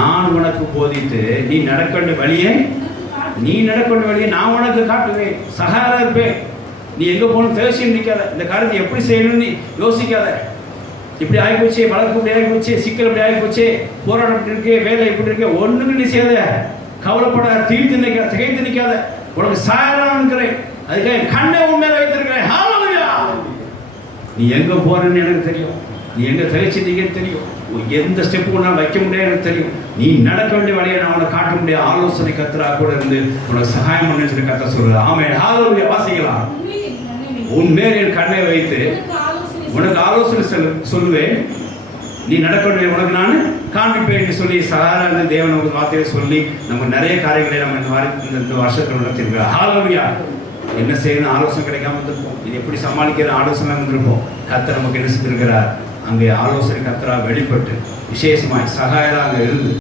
நான் உனக்கு போதித்து நீ நடக்க வேண்டிய வழியை நான் உனக்கு காட்டுவேன், சகாரா இருப்பேன். நீ எங்கே போகணும் தேசியம் நிற்காத, இந்த காரியத்தை எப்படி செய்யணும்னு யோசிக்காத. இப்படி ஆகிப்போச்சு, வழக்கு இப்படி ஆகிப்போச்சு, சிக்கல் இப்படி ஆகிப்போச்சு, போராட்டம் இப்படி இருக்கு, வேலை இப்படி இருக்கு, ஒன்றுக்கு நீ செய்யாத, கவலைப்படாத, திகைத்து நிற்காத. உனக்கு சாயலாம் இருக்கிறேன், அதுக்காக கண்ணை உன் மேல வைத்திருக்கிறேன். நீ எங்க போறன்னு எனக்கு தெரியும், நீ எங்க திகைச்சிட்டீங்கன்னு தெரியும், எந்த ஸ்டெப்பு ஒன்றா வைக்க முடியாது எனக்கு தெரியும். நீ நடக்க வேண்டிய வழியை நான் உனக்கு காட்ட முடியாது. ஆலோசனை கத்தரா கூட இருந்து உனக்கு சகாயம் பண்ண சொல்லி கத்த சொல்றது. ஆமென். ஹல்லேலூயா. வாசிக்கலாம். உன் மேல் என் கண்ணை வைத்து உனக்கு ஆலோசனை சொல்லுவேன், நீ நடக்க வேண்டிய உனக்கு நான் காண்பிப்பேன் சொல்லி சகாரான தேவன் ஒரு வார்த்தையை சொல்லி நம்ம நிறைய காரியங்களை நம்ம இந்த வருஷத்தில் நடத்திருக்கிறோம். ஹல்லேலூயா. என்ன செய்யணும் ஆலோசனை கிடைக்காம வந்திருப்போம், இது எப்படி சமாளிக்கிற ஆலோசனை வந்திருப்போம். கர்த்தர் நமக்கு என்ன செஞ்சிருக்கிறார், அங்கே ஆலோசனை கர்த்தரா வெளிப்பட்டு விசேஷமாய் சகாயராக இருந்து